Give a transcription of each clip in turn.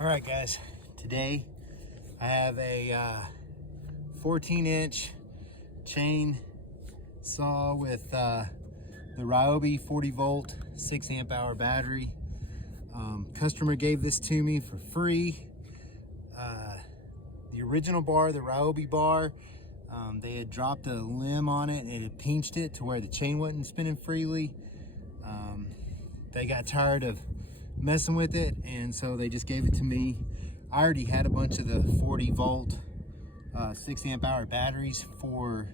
All right, guys, today I have a 14-inch chain saw with the Ryobi 40-volt 6-amp-hour battery. Customer gave this to me for free. The original bar, the Ryobi bar, they had dropped a limb on it and it had pinched it to where the chain wasn't spinning freely. They got tired of messing with it, and so they just gave it to me. I already had a bunch of the 40-volt 6-amp-hour batteries for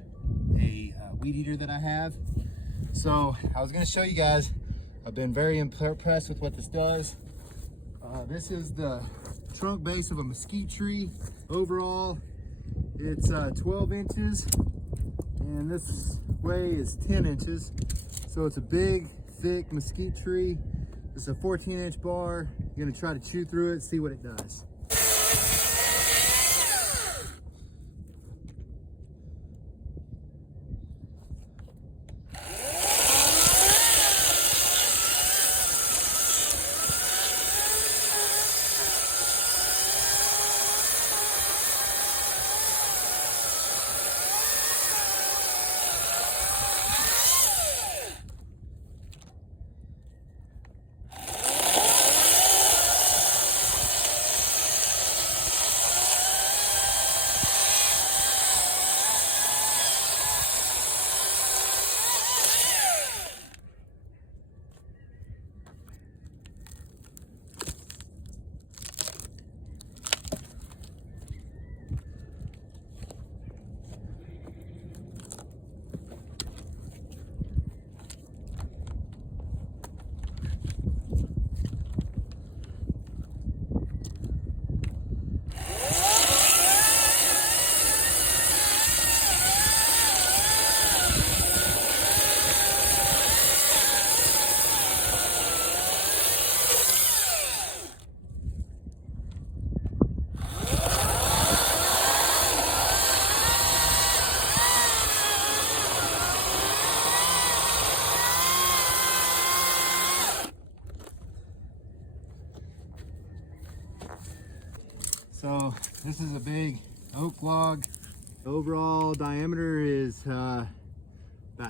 a weed eater that I have. So I was going to show you guys. I've been very impressed with what this does. This is the trunk base of a mesquite tree. Overall, it's 12 inches, and this way is 10 inches. So it's a big, thick mesquite tree. It's a 14-inch bar. You're gonna try to chew through it, see what it does. So this is a big oak log. The overall diameter is about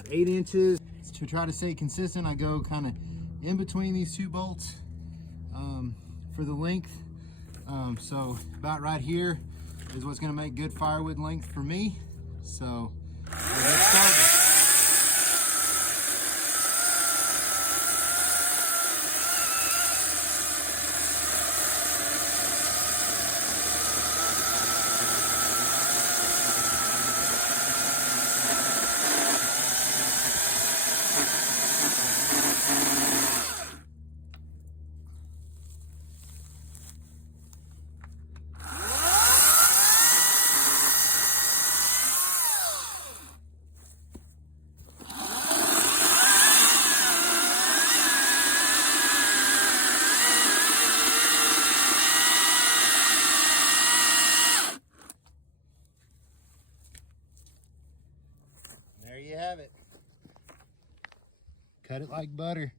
8 inches. To try to stay consistent, I go kind of in between these two bolts for the length. So about right here is what's going to make good firewood length for me. So let's start. There you have it. Cut it like butter.